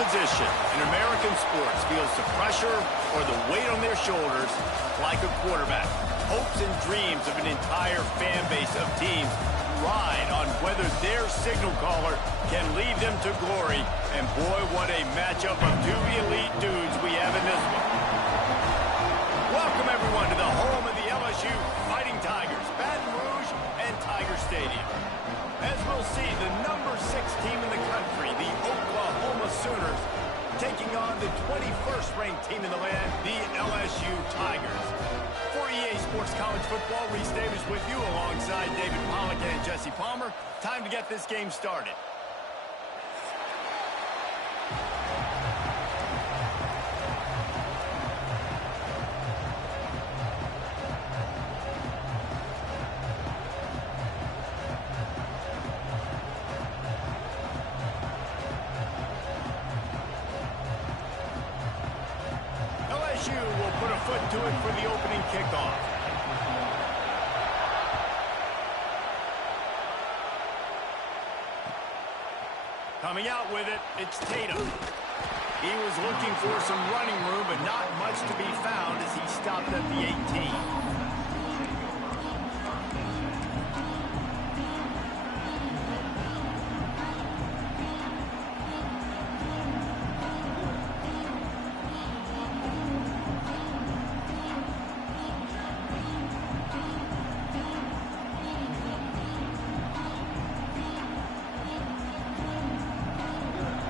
position in American sports feels the pressure or the weight on their shoulders like a quarterback. Hopes and dreams of an entire fan base of teams ride on whether their signal caller can lead them to glory. And boy, what a matchup of two elite dudes we have in this one. Welcome, everyone, to the home of the LSU Fighting Tigers, Baton Rouge and Tiger Stadium. As we'll see, the number 6 team in the country, the Oklahoma Sooners, taking on the 21st ranked team in the land, the LSU Tigers. For EA Sports College Football, Reese Davis with you alongside David Pollack and Jesse Palmer. Time to get this game started. LSU will put a foot to it for the opening kickoff. Coming out with it, it's Tatum. He was looking for some running room, but not much to be found as he stopped at the 18.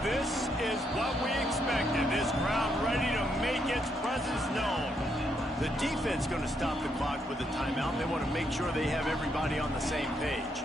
This is what we expected. This crowd ready to make its presence known. The defense going to stop the clock with a timeout. They want to make sure they have everybody on the same page.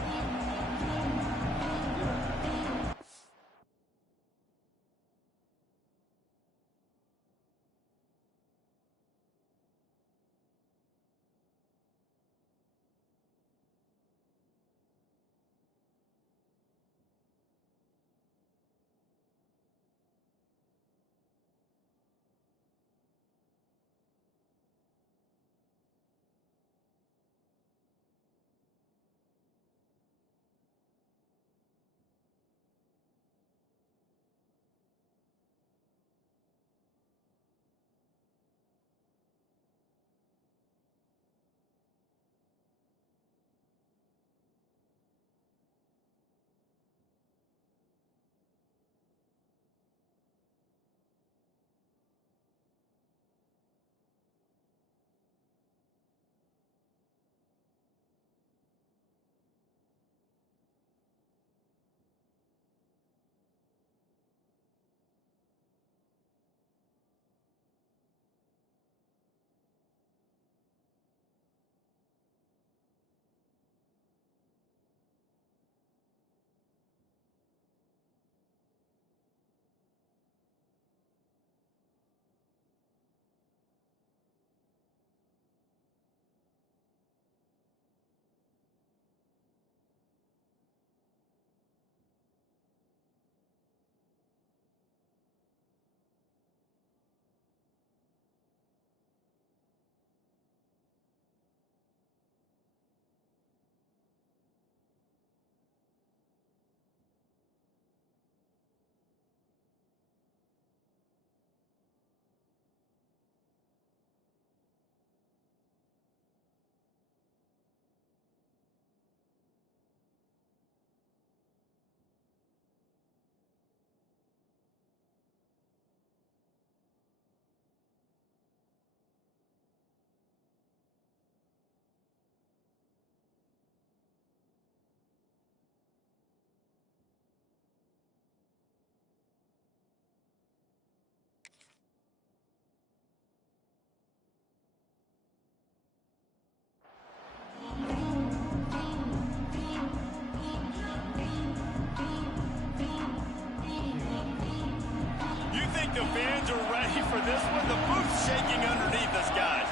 The fans are ready for this one. The booth's shaking underneath us, guys.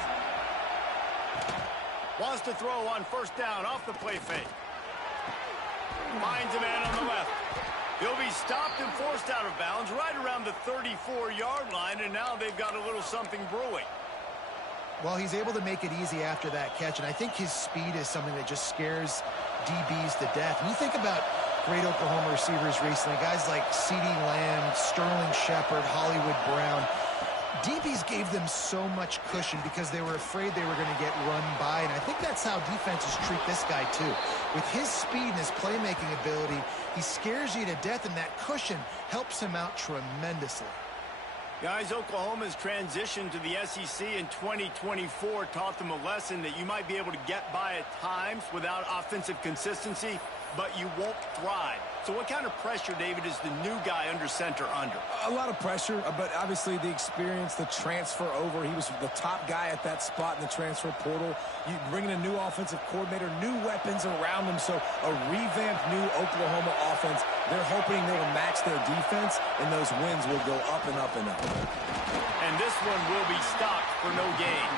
Wants to throw on first down off the play fake. Finds a man on the left. He'll be stopped and forced out of bounds right around the 34-yard line, and now they've got a little something brewing. Well, he's able to make it easy after that catch, and I think his speed is something that just scares DBs to death. And you think about great Oklahoma receivers recently. Guys like CeeDee Lamb, Sterling Shepard, Hollywood Brown. DBs gave them so much cushion because they were afraid they were going to get run by, and I think that's how defenses treat this guy too. With his speed and his playmaking ability, he scares you to death, and that cushion helps him out tremendously. Guys, Oklahoma's transition to the SEC in 2024 taught them a lesson that you might be able to get by at times without offensive consistency, but you won't thrive. So what kind of pressure, David, is the new guy under center under? A lot of pressure, but obviously the experience, the transfer over. He was the top guy at that spot in the transfer portal. You bring in a new offensive coordinator, new weapons around him, so a revamped new Oklahoma offense. They're hoping they will match their defense, and those wins will go up and up and up. And this one will be stopped for no gain.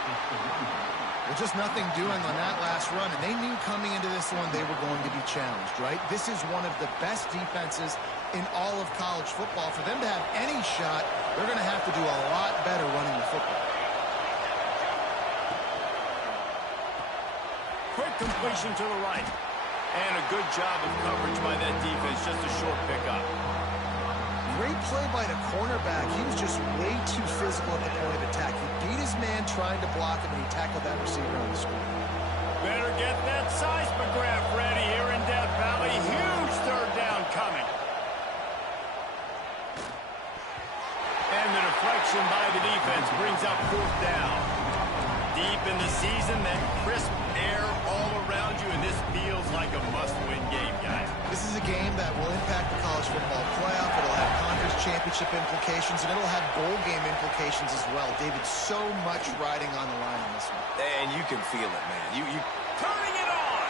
Well, just nothing doing on that last run, and they knew coming into this one they were going to be challenged, right? This is one of the best defenses in all of college football. For them to have any shot, they're going to have to do a lot better running the football. Quick completion to the right. And a good job of coverage by that defense, just a short pickup. Great play by the cornerback. He was just way too physical at the point of attack. He beat his man trying to block him, and he tackled that receiver on the screen. Better get that seismograph ready here in Death Valley. Huge third down coming. And the deflection by the defense brings up fourth down. Deep in the season, that crisp air all around you, and this feels like a must-win game, guys. This is a game that will impact the college football playoff. It'll have conference championship implications, and it'll have bowl game implications as well. David, so much riding on the line in this one. And you can feel it, man. You Turning it on.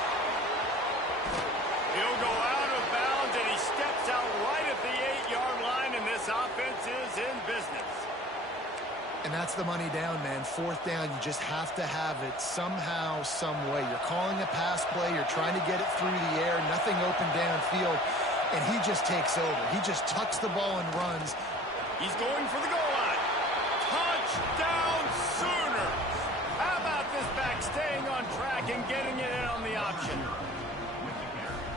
He'll go out of bounds, and he steps out right at the 8-yard line, and this offense is in business. And that's the money down, man. Fourth down, you just have to have it somehow, some way. You're calling a pass play. You're trying to get it through the air. Nothing open downfield. And he just takes over. He just tucks the ball and runs. He's going for the goal line. Touchdown Sooner. How about this back staying on track and getting it in on the option?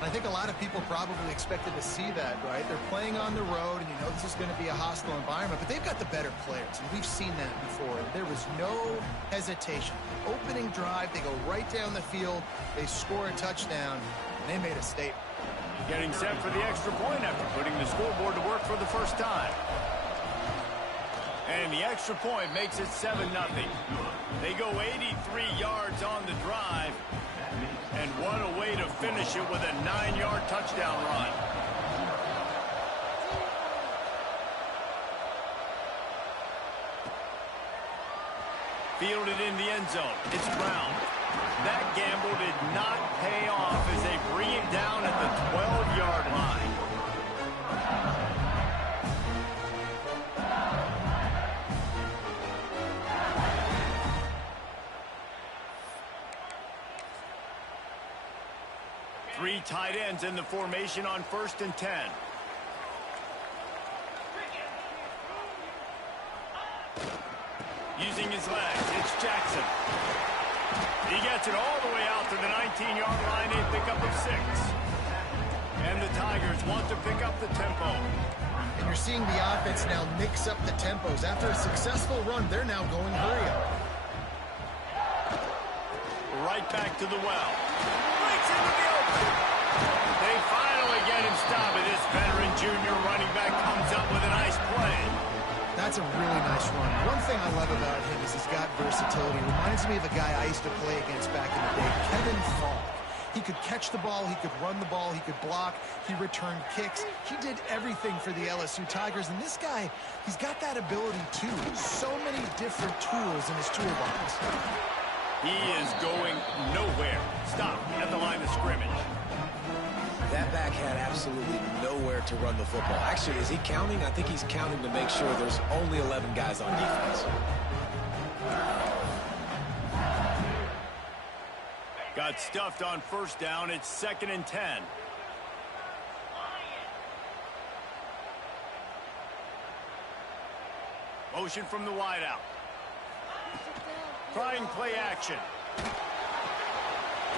I think a lot of people probably expected to see that, right? They're playing on the road, and you know this is going to be a hostile environment, but they've got the better players, and we've seen that before. There was no hesitation. Opening drive, they go right down the field, they score a touchdown, and they made a statement. Getting set for the extra point after putting the scoreboard to work for the first time. And the extra point makes it 7-0. They go 83 yards on the drive. And what a way to finish it with a 9-yard touchdown run. Fielded in the end zone. It's Brown. That gamble did not pay off as they bring it down at the 12-yard line. Three tight ends in the formation on 1st and 10. Using his legs, it's Jackson. He gets it all the way out to the 19-yard line, a pickup of 6. And the Tigers want to pick up the tempo. And you're seeing the offense now mix up the tempos. After a successful run, they're now going hurry up. Right back to the well. Breaks into the open. They finally get him stopped, and this veteran junior running back comes up with a nice play. That's a really nice run. One thing I love about him is he's got versatility. Reminds me of a guy I used to play against back in the day, Kevin Falk. He could catch the ball, he could run the ball, he could block, he returned kicks. He did everything for the LSU Tigers, and this guy, he's got that ability too. So many different tools in his toolbox. He is going nowhere. Stop at the line of scrimmage. That back had absolutely nowhere to run the football. Actually, is he counting? I think he's counting to make sure there's only 11 guys on defense. Got stuffed on 1st down. It's 2nd and 10. Motion from the wideout. Trying play action.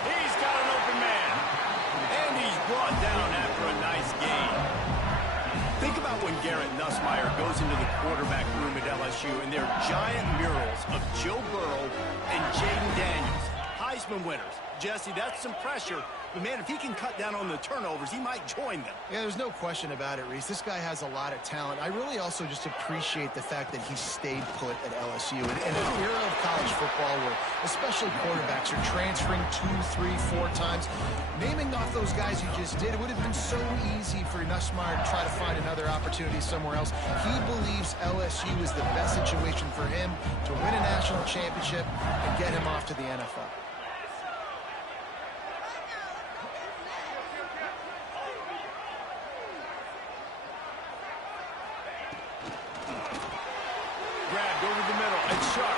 He's got an open man. And he's brought down after for a nice gain. Think about when Garrett Nussmeier goes into the quarterback room at LSU and there are giant murals of Joe Burrow and Jaden Daniels, Heisman winners. Jesse, that's some pressure. But, man, if he can cut down on the turnovers, he might join them. Yeah, there's no question about it, Reese. This guy has a lot of talent. I really also just appreciate the fact that he stayed put at LSU. In an era of college football where especially quarterbacks are transferring 2, 3, 4 times, naming off those guys you just did, it would have been so easy for Nussmeier to try to find another opportunity somewhere else. He believes LSU is the best situation for him to win a national championship and get him off to the NFL. Over the middle, and sharp.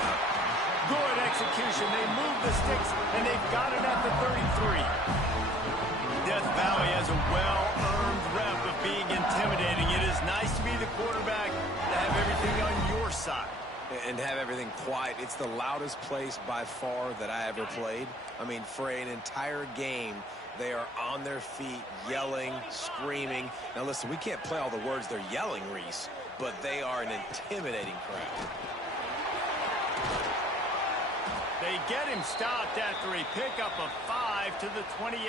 Good execution. They move the sticks, and they've got it at the 33. Death Valley has a well-earned rep of being intimidating. It is nice to be the quarterback, to have everything on your side. And have everything quiet. It's the loudest place by far that I ever played. I mean, for an entire game, they are on their feet, yelling, screaming. Now, listen, we can't play all the words they're yelling, Reese, but they are an intimidating crowd. They get him stopped after a pickup of 5 to the 28.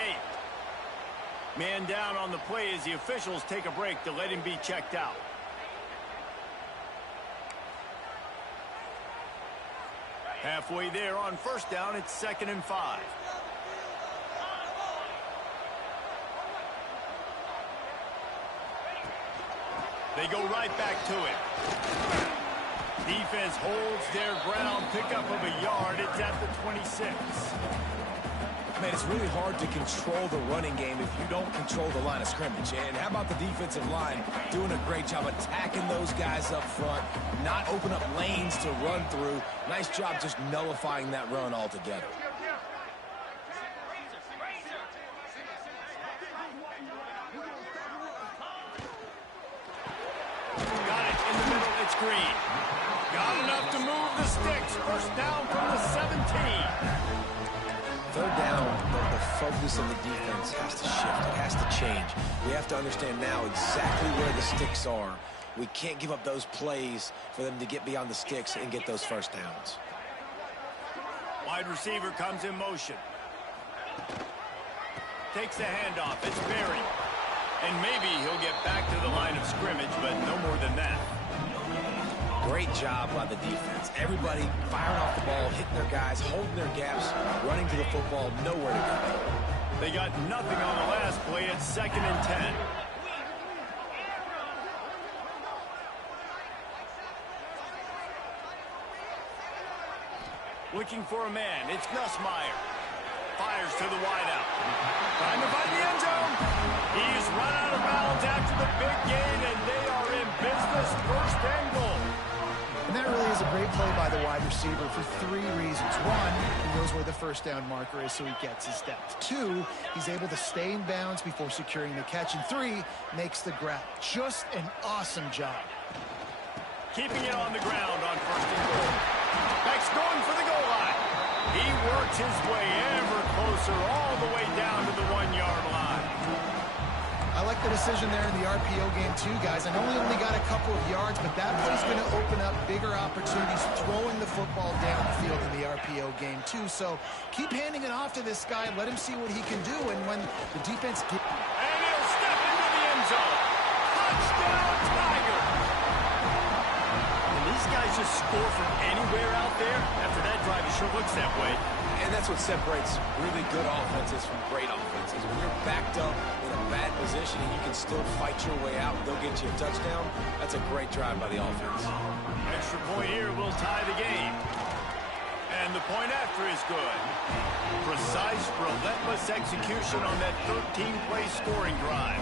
Man down on the play as the officials take a break to let him be checked out. Halfway there on first down, it's 2nd and 5. They go right back to it. Defense holds their ground, pickup of a yard. It's at the 26. Man, it's really hard to control the running game if you don't control the line of scrimmage. And how about the defensive line doing a great job attacking those guys up front, not open up lanes to run through. Nice job just nullifying that run altogether. Got it in the middle. It's Green. Got enough to move the sticks. First down from the 17. Third down, the focus of the defense has to shift. It has to change. We have to understand now exactly where the sticks are. We can't give up those plays for them to get beyond the sticks and get those first downs. Wide receiver comes in motion. Takes the handoff. It's Berry. And maybe he'll get back to the line of scrimmage, but no more than that. Great job by the defense. Everybody firing off the ball, hitting their guys, holding their gaps, running to the football, nowhere to go. They got nothing on the last play. It's 2nd and 10. Looking for a man. It's Nussmeier. Fires to the wideout. Trying to find the end zone. He's run out of bounds after the big gain, and they are in business. First and goal. And that really is a great play by the wide receiver for 3 reasons. 1, he knows where the first down marker is, so he gets his depth. 2, he's able to stay in bounds before securing the catch. And 3, makes the grab. Just an awesome job. Keeping it on the ground on first and goal. Beck's going for the goal line. He works his way ever closer all the way down to the 1-yard line. I like the decision there in the RPO game too, guys. I know he only got a couple of yards, but that play's going to open up bigger opportunities throwing the football downfield in the RPO game too. So keep handing it off to this guy. Let him see what he can do. And when the defense And he'll step into the end zone. Touchdown, Tiger. And these guys just score from anywhere out there. After that drive, it sure looks that way. And that's what separates really good offenses from great offenses. When you're backed up in a bad position and you can still fight your way out and they'll get you a touchdown, that's a great drive by the offense. Extra point here will tie the game. And the point after is good. Precise, relentless execution on that 13-play scoring drive.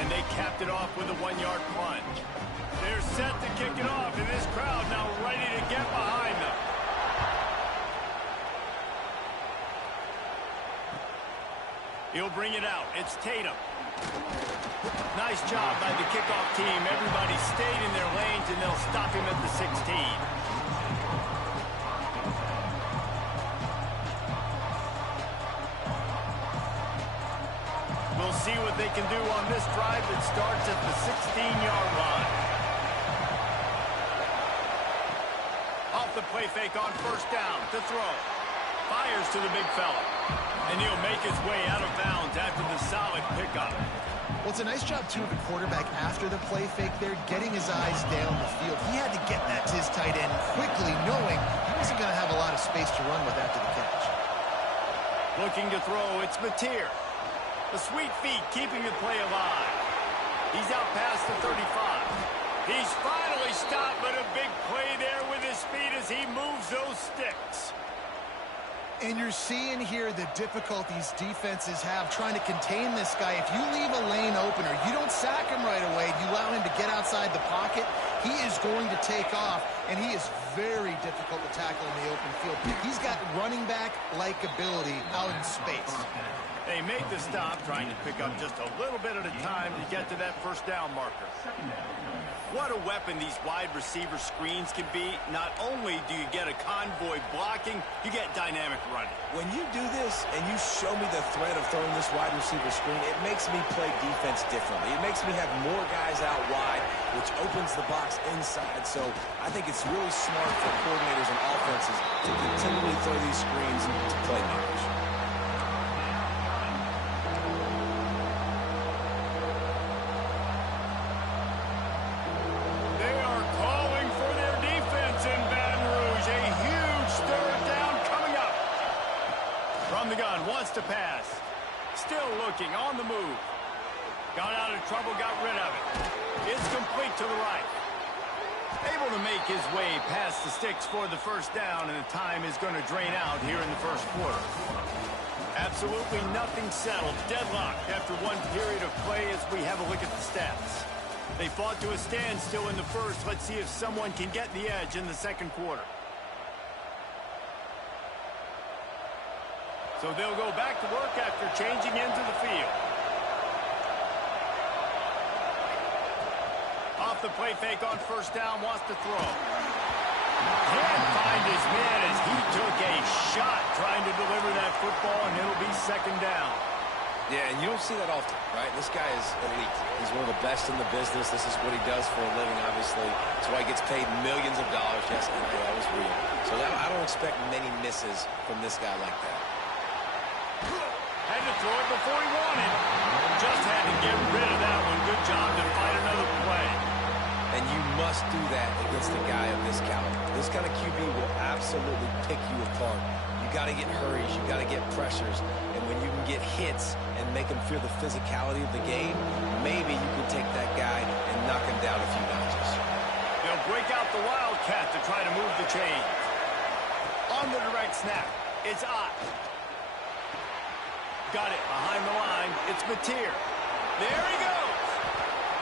And they capped it off with a 1-yard plunge. They're set to kick it off, and this crowd now ready to get behind them. He'll bring it out. It's Tatum. Nice job by the kickoff team. Everybody stayed in their lanes, and they'll stop him at the 16. We'll We'll see what they can do on this drive that starts at the 16-yard line. Off the play fake on first down to throw. Fires to the big fella. And he'll make his way out of bounds after the solid pickup. Well, it's a nice job, too, of the quarterback after the play fake there, getting his eyes down the field. He had to get that to his tight end quickly, knowing he wasn't going to have a lot of space to run with after the catch. Looking to throw, it's Mateer. The sweet feet keeping the play alive. He's out past the 35. He's finally stopped, but a big play there with his speed as he moves those sticks. And you're seeing here the difficulties defenses have trying to contain this guy. If you leave a lane open or you don't sack him right away, you allow him to get outside the pocket, he is going to take off, and he is very difficult to tackle in the open field. He's got running back-like ability out in space. They make the stop, trying to pick up just a little bit at a time to get to that first down marker. What a weapon these wide receiver screens can be. Not only do you get a convoy blocking, you get dynamic running. When you do this and you show me the threat of throwing this wide receiver screen, it makes me play defense differently. It makes me have more guys out wide, which opens the box inside. So I think it's really smart for coordinators and offenses to continually throw these screens to playmakers. Wants to pass. Still looking, on the move. Got out of trouble, got rid of it. It's complete to the right. Able to make his way past the sticks for the first down, and the time is going to drain out here in the first quarter. Absolutely nothing settled. Deadlocked after one period of play as we have a look at the stats. They fought to a standstill in the first. Let's see if someone can get the edge in the second quarter. So they'll go back to work after changing into the field. Off the play fake on first down, wants to throw. Can't find his man as he took a shot trying to deliver that football, and it'll be second down. Yeah, and you don't see that often, right? This guy is elite. He's one of the best in the business. This is what he does for a living, obviously. That's why he gets paid millions of dollars. Yes, NIL is real. So I don't expect many misses from this guy like that. Had to throw it before he wanted. Just had to get rid of that one. Good job to fight another play. And you must do that against a guy of this caliber. This kind of QB will absolutely pick you apart. You got to get hurries. You got to get pressures. And when you can get hits and make him feel the physicality of the game, maybe you can take that guy and knock him down a few notches. They'll break out the Wildcat to try to move the chains. On the direct snap, it's Ott. Got it behind the line. It's Mateer. There he goes.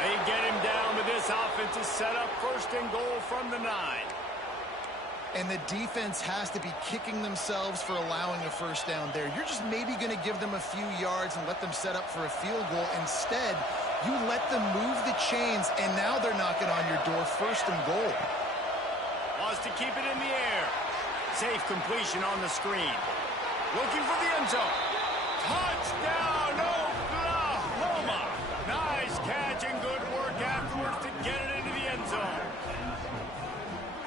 They get him down, but this offense is set up first and goal from the 9. And the defense has to be kicking themselves for allowing a first down there. You're just maybe going to give them a few yards and let them set up for a field goal. Instead, you let them move the chains, and now they're knocking on your door first and goal. Wants to keep it in the air. Safe completion on the screen. Looking for the end zone. Touchdown, Oklahoma! Nice catch and good work afterwards to get it into the end zone.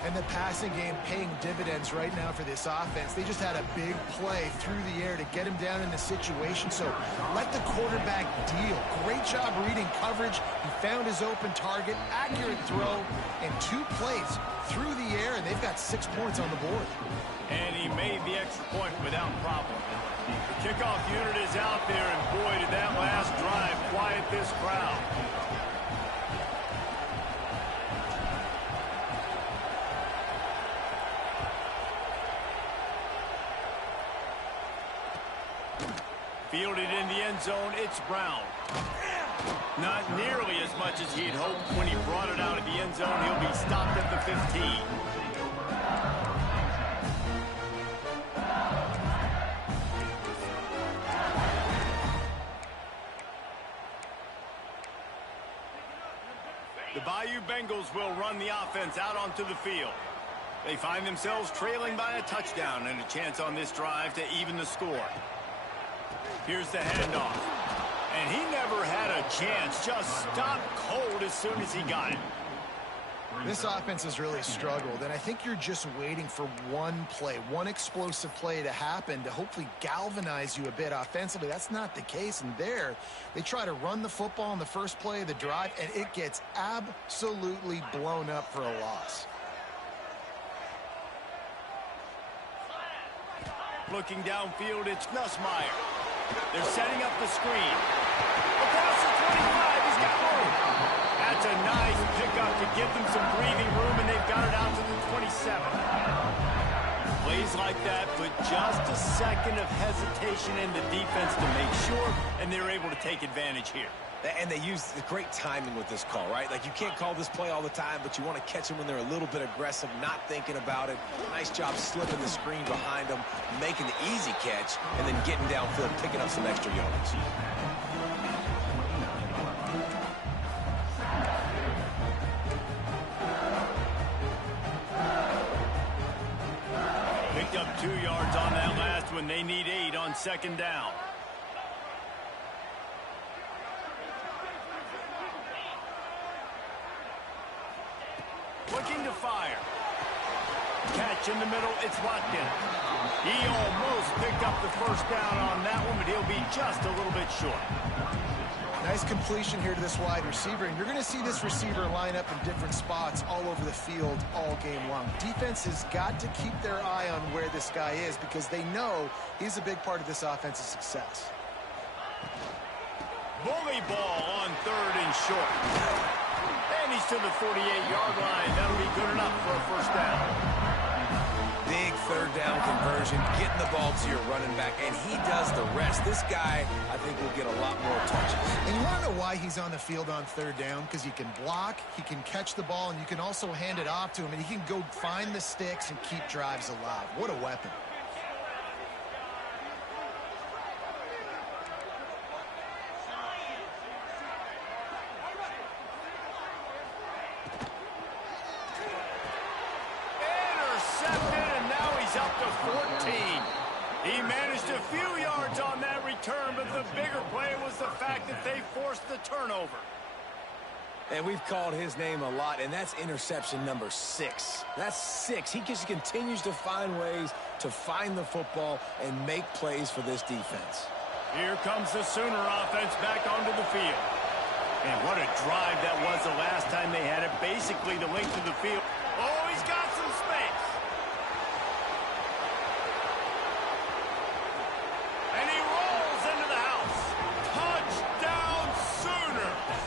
And the passing game paying dividends right now for this offense. They just had a big play through the air to get him down in the situation. So let the quarterback deal. Great job reading coverage. He found his open target, accurate throw, and 2 plays through the air, and they've got 6 points on the board. And he made the extra point without problem. The kickoff unit is out there, and boy, did that last drive quiet this crowd. Fielded in the end zone, it's Brown. Not nearly as much as he'd hoped when he brought it out of the end zone. He'll be stopped at the 15. The Bayou Bengals will run the offense out onto the field. They find themselves trailing by a touchdown and a chance on this drive to even the score. Here's the handoff. And he never had a chance. Just stopped cold as soon as he got it. This offense has really struggled, and I think you're just waiting for one play, one explosive play to happen to hopefully galvanize you a bit offensively. That's not the case, and there, they try to run the football in the first play of the drive, and it gets absolutely blown up for a loss. Looking downfield, it's Nussmeier. They're setting up the screen. Across the 25, he's got room. That's a nice pickup to give them some breathing room, and they've got it out to the 27. Plays like that, but just a second of hesitation in the defense to make sure, and they're able to take advantage here. And they use the great timing with this call, right? Like, you can't call this play all the time, but you want to catch them when they're a little bit aggressive, not thinking about it. Nice job slipping the screen behind them, making the easy catch, and then getting downfield, picking up some extra yards. Picked up 2 yards on that last one. They need 8 on second down. Looking to fire. Catch in the middle, it's Watkins. He almost picked up the first down on that one, but he'll be just a little bit short. Nice completion here to this wide receiver, and you're going to see this receiver line up in different spots all over the field all game long. Defense has got to keep their eye on where this guy is because they know he's a big part of this offense's success. Bully ball on 3rd and short. And he's to the 48-yard line. That'll be good enough for a first down. Big 3rd down conversion, getting the ball to your running back, and he does the rest. This guy, I think, will get a lot more touches. And you want to know why he's on the field on 3rd down? Because he can block, he can catch the ball, and you can also hand it off to him, and he can go find the sticks and keep drives alive. What a weapon. Up to 14. He managed a few yards on that return, but the bigger play was the fact that they forced the turnover. And we've called his name a lot, and that's interception number 6. That's 6. He just continues to find ways to find the football and make plays for this defense. Here comes the Sooner offense back onto the field. And what a drive that was the last time they had it, basically the length of the field. Oh, he's got some space. And he rolls into the house. Touchdown, Sooners.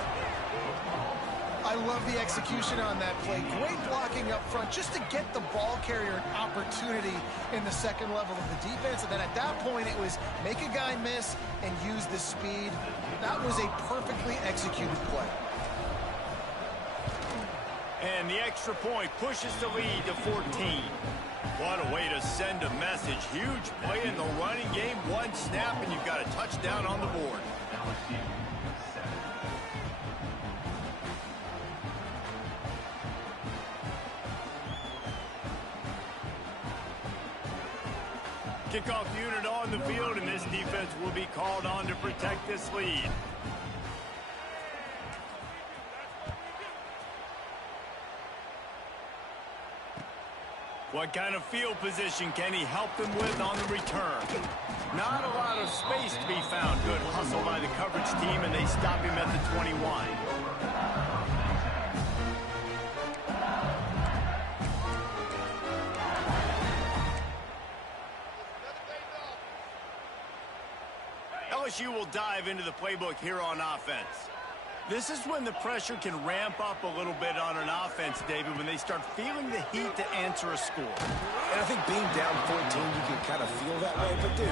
I love the execution on that play. Great blocking up front just to get the ball carrier an opportunity in the second level of the defense. And then at that point, it was make a guy miss and use the speed. That was a perfectly executed play. And the extra point pushes the lead to 14. What a way to send a message. Huge play in the running game. One snap, and you've got a touchdown on the board. Kickoff unit on the field, and this defense will be called on to protect this lead. What kind of field position can he help them with on the return? Not a lot of space to be found. Good hustle by the coverage team, and they stop him at the 21. LSU will dive into the playbook here on offense. This is when the pressure can ramp up a little bit on an offense, David, when they start feeling the heat to answer a score. And I think being down 14, you can kind of feel that way. But, dude,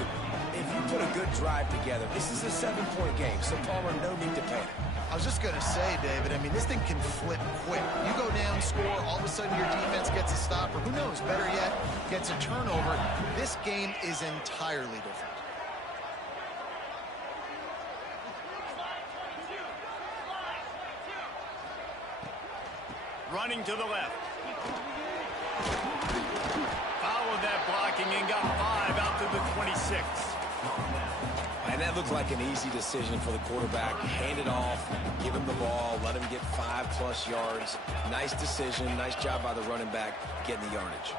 if you put a good drive together, this is a 7-point game, so Palmer, no need to panic. I was just going to say, David, I mean, this thing can flip quick. You go down, score, all of a sudden your defense gets a stop, or who knows, better yet, gets a turnover. This game is entirely different. Running to the left. Followed that blocking and got 5 out to the 26. And that looked like an easy decision for the quarterback. Hand it off, give him the ball, let him get 5+ yards. Nice decision. Nice job by the running back getting the yardage.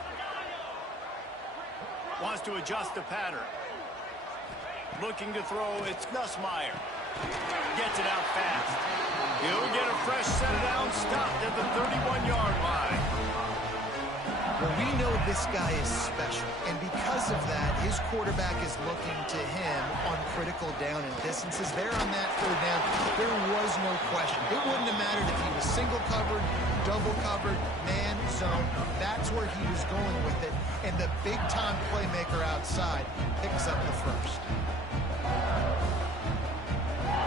Wants to adjust the pattern. Looking to throw, it's Nussmeier. Gets it out fast. He'll get a fresh set of downs stopped at the 31-yard line. Well, we know this guy is special, and because of that, his quarterback is looking to him on critical down and distances. There on that third down, there was no question. It wouldn't have mattered if he was single covered, double covered, man, zone. That's where he was going with it, and the big-time playmaker outside picks up the first.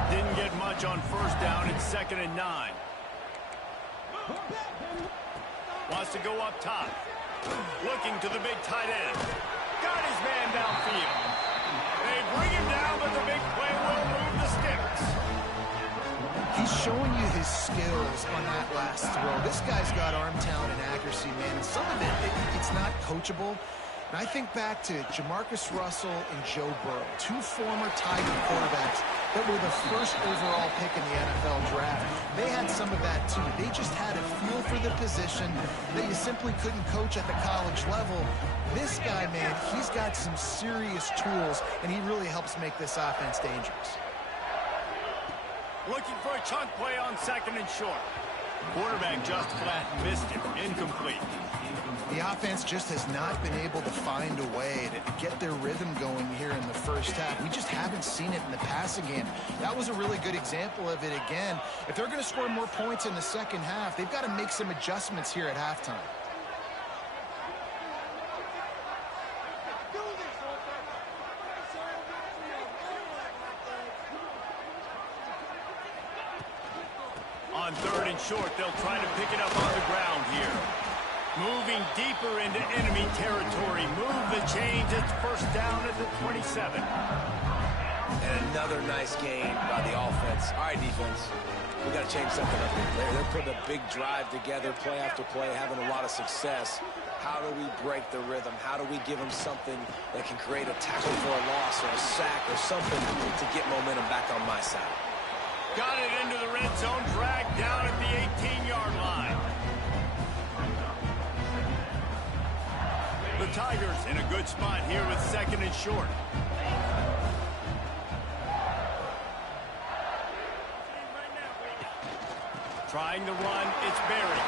Didn't get much on first down. It's 2nd and 9. Wants to go up top. Looking to the big tight end. Got his man downfield. They bring him down, but the big play will move the sticks. He's showing you his skills on that last throw. This guy's got arm talent and accuracy, man. And some of it's not coachable. And I think back to Jamarcus Russell and Joe Burrow, 2 former Tiger quarterbacks that were the first overall pick in the NFL draft. They had some of that, too. They just had a feel for the position that you simply couldn't coach at the college level. This guy, man, he's got some serious tools, and he really helps make this offense dangerous. Looking for a chunk play on 2nd and short. Quarterback just flat missed it. Incomplete. The offense just has not been able to find a way to get their rhythm going here in the first half. We just haven't seen it in the passing game. That was a really good example of it again. If they're going to score more points in the second half, they've got to make some adjustments here at halftime. On 3rd and short, they'll try to pick it up on the ground here. Moving deeper into enemy territory. Move the chains. It's first down at the 27. And another nice game by the offense. All right, defense. We got to change something up here. They're putting a big drive together, play after play, having a lot of success. How do we break the rhythm? How do we give them something that can create a tackle for a loss or a sack or something to get momentum back on my side? Got it into the red zone, dragged down at the 18-yard line. The Tigers in a good spot here with 2nd and short. Trying to run, it's Berry.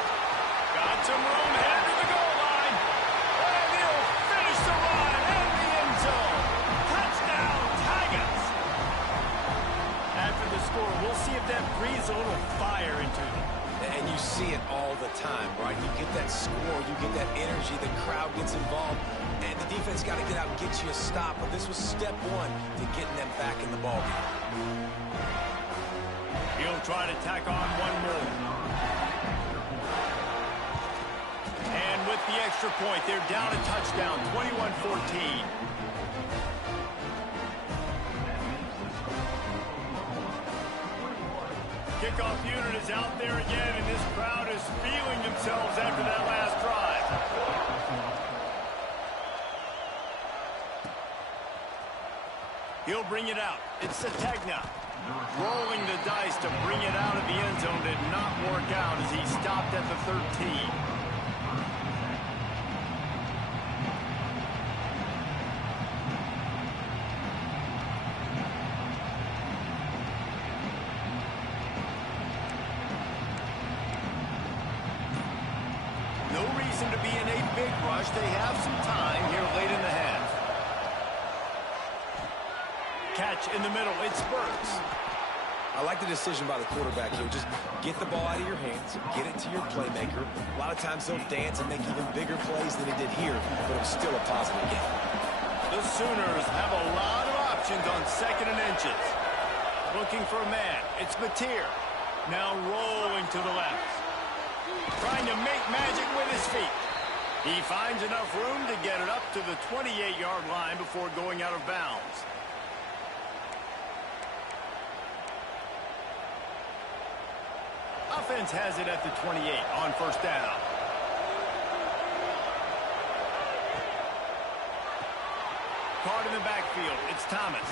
Got some room, headed to the goal line. And he'll finish the run in the end zone. Touchdown, Tigers. After the score, we'll see if that breathes a little fire into them. And you see it all the time, right? You get that score, you get that energy, the crowd gets involved, and the defense got to get out and get you a stop. But this was step 1 to getting them back in the ballgame. He'll try to tack on one more. And with the extra point, they're down a touchdown, 21-14. Kickoff unit is out there again, and this crowd is feeling themselves after that last drive. He'll bring it out. It's Sategna. Rolling the dice to bring it out of the end zone did not work out as he stopped at the 13. No reason to be in a big rush. They have some time here late in the half. Catch in the middle. It's Burks. I like the decision by the quarterback here. Just get the ball out of your hands, get it to your playmaker. A lot of times they'll dance and make even bigger plays than he did here, but it was still a positive game. The Sooners have a lot of options on 2nd and inches. Looking for a man. It's Mateer. Now rolling to the left. Trying to make magic with his feet. He finds enough room to get it up to the 28-yard line before going out of bounds. Offense has it at the 28 on first down. Caught in the backfield. It's Thomas.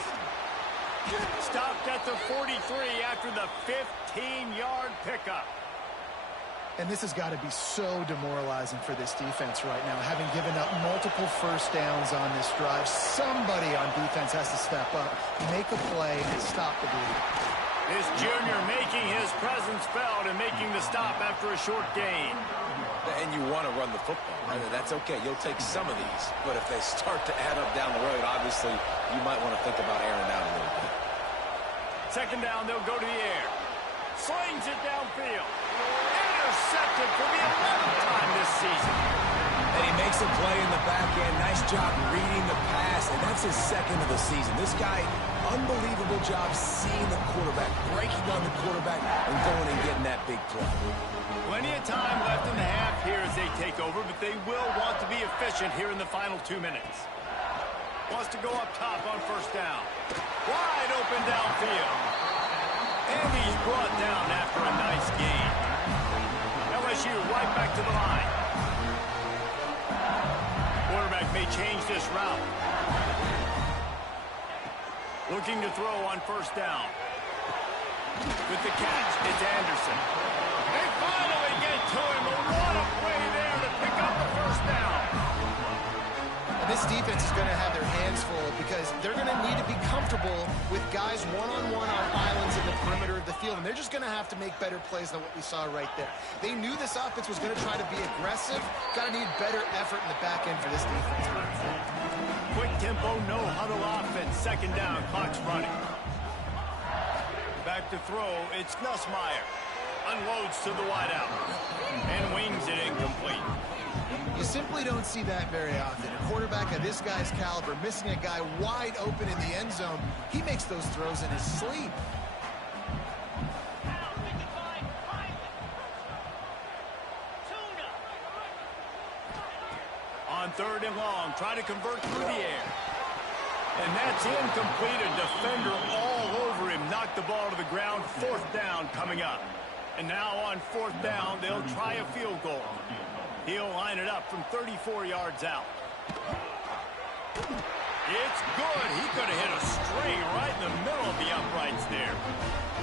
Stopped at the 43 after the 15-yard pickup. And this has got to be so demoralizing for this defense right now, having given up multiple first downs on this drive. Somebody on defense has to step up, make a play, and stop the bleed. This junior making his presence felt and making the stop after a short gain. And you want to run the football. Right? That's okay. You'll take some of these. But if they start to add up down the road, obviously, you might want to think about airing it out a little bit. Second down, they'll go to the air. Slings it downfield. Intercepted for the 11th time this season. And he makes a play in the back end. Nice job reading the pass, and that's his second of the season. This guy, unbelievable job seeing the quarterback, breaking on the quarterback, and going and getting that big play. Plenty of time left in the half here as they take over, but they will want to be efficient here in the final 2 minutes. Wants to go up top on first down. Wide open downfield. And he's brought down after a nice gain. LSU right back to the line. Quarterback may change this route. Looking to throw on first down. With the catch, it's Anderson. They finally get to him. What a play there to pick up the first down. And this defense is going to have their hands full because they're going to need to be comfortable with guys one-on-one on islands in the perimeter of the field, and they're just going to have to make better plays than what we saw right there. They knew this offense was going to try to be aggressive. Got to need better effort in the back end for this defense. Quick tempo, no huddle offense. Second down, clock's running. Back to throw, it's Nussmeier. Unloads to the wideout and wings it incomplete. You simply don't see that very often. A quarterback of this guy's caliber missing a guy wide open in the end zone. He makes those throws in his sleep. On third and long, try to convert through the air. And that's incomplete. A defender all over him. Knocked the ball to the ground. Fourth down coming up. And now on fourth down, they'll try a field goal. He'll line it up from 34 yards out. It's good. He could have hit a string right in the middle of the uprights there.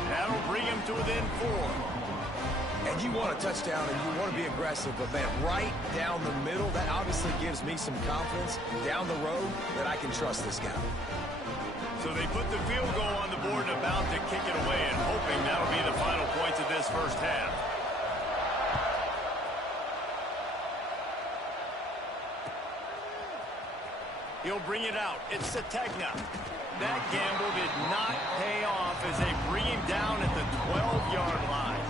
That'll bring him to within 4. And you want a touchdown and you want to be aggressive, but man, right down the middle, that obviously gives me some confidence down the road that I can trust this guy. So they put the field goal on the board and about to kick it away and hoping that'll be the final points of this first half. He'll bring it out. It's Sategna. That gamble did not pay off as they bring him down at the 12-yard line.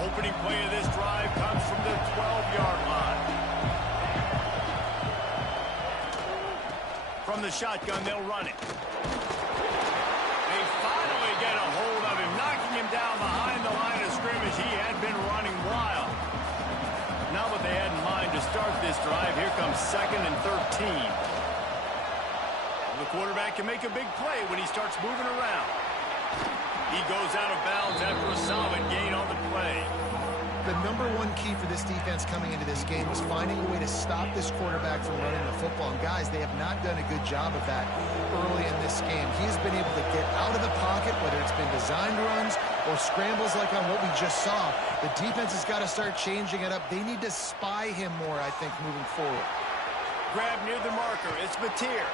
Opening play of this drive comes from the 12-yard line. From the shotgun, they'll run it. They finally get a hold of him, knocking him down behind the line of scrimmage. He had been running wild. Not what they had in mind to start this drive. Here comes second and 13. The quarterback can make a big play when he starts moving around. He goes out of bounds after a solid gain on the play. The number one key for this defense coming into this game was finding a way to stop this quarterback from running the football. And guys, they have not done a good job of that early in this game. He's been able to get out of the pocket, whether it's been designed runs or scrambles like on what we just saw. The defense has got to start changing it up. They need to spy him more, I think, moving forward. Grab near the marker. It's Mateer.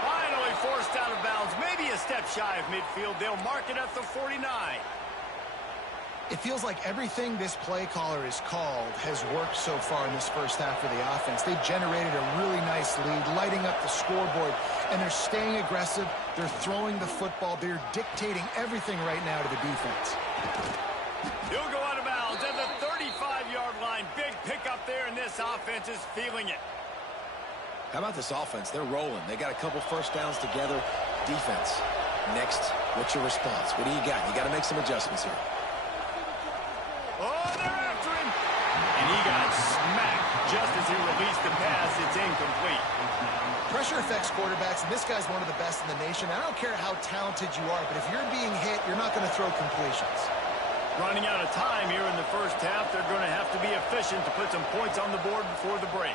Finally forced out of bounds. Maybe a step shy of midfield. They'll mark it at the 49. It feels like everything this play caller has called has worked so far in this first half of the offense. They've generated a really nice lead, lighting up the scoreboard, and they're staying aggressive. They're throwing the football. They're dictating everything right now to the defense. He'll go out of bounds at the 35-yard line. Big pickup there, and this offense is feeling it. How about this offense? They're rolling. They got a couple first downs together. Defense. Next, what's your response? What do you got? You got to make some adjustments here. Oh, they're after him. And he got smacked just as he released the pass. It's incomplete. Pressure affects quarterbacks, and this guy's one of the best in the nation. I don't care how talented you are, but if you're being hit, you're not going to throw completions. Running out of time here in the first half. They're going to have to be efficient to put some points on the board before the break.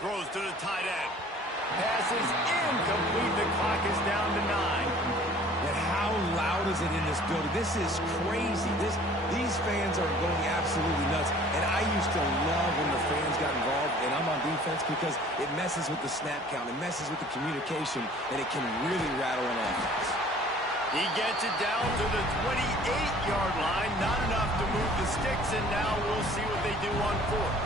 Throws to the tight end. Pass is incomplete. The clock is down to 9. And how loud is it in this building? This is crazy. These fans are going absolutely nuts. And I used to love when the fans got involved, and I'm on defense, because it messes with the snap count. It messes with the communication, and it can really rattle an offense. He gets it down to the 28-yard line. Not enough to move the sticks, and now we'll see what they do on 4th.